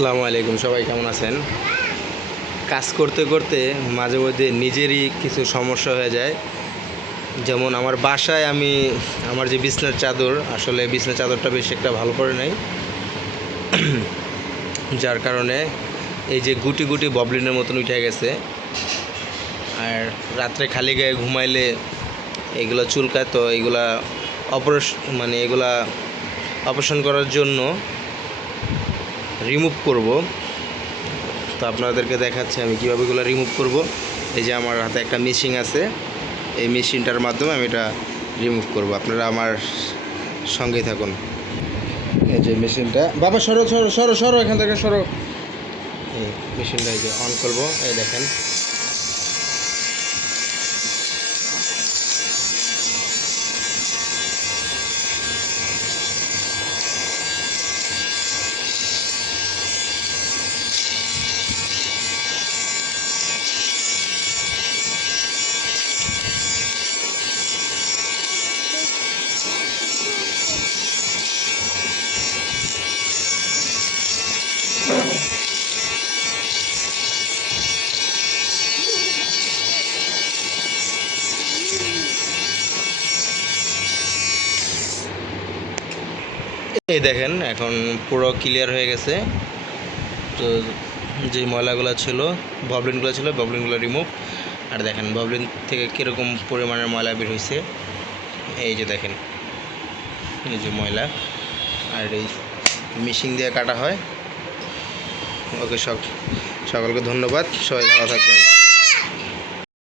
আসসালামু আলাইকুম, সবাই কেমন আছেন? কাজ করতে করতে মাঝে মধ্যে নিজেরই কিছু সমস্যা হয়ে যায়। যেমন আমার বাসায় আমি আমার যে বিছনার চাদর, আসলে বিছনার চাদরটা বেশি একটা ভালো করে নাই, যার কারণে এই যে গুটি গুটি ববলিনের মতন উঠে গেছে। আর রাত্রে খালি গায়ে ঘুমাইলে এগুলো চুলকায়, তো এগুলা এগুলা অপারেশন করার জন্য রিমুভ করব। তো আপনাদেরকে দেখাচ্ছি আমি কীভাবে এগুলো রিমুভ করব। এই যে আমার হাতে একটা মেশিন আছে, এই মেশিনটার মাধ্যমে আমি এটা রিমুভ করব। আপনারা আমার সঙ্গেই থাকুন। এই যে মেশিনটা, বাবা সরো সরো সরো সরো এখান থেকে সরো। এই মেশিনটা এই যে অন করব, এই দেখেন। এই দেখেন এখন পুরো ক্লিয়ার হয়ে গেছে। তো যে ময়লাগুলো ছিল, ববলিনগুলো রিমুভ। আর দেখেন ববলিন থেকে কীরকম পরিমাণের ময়লা বের হয়েছে। এই যে দেখেন, এই যে ময়লা। আর এই মেশিন দিয়ে কাটা হয়। ওকে, সকলকে ধন্যবাদ, সবাই ভালো থাকবেন।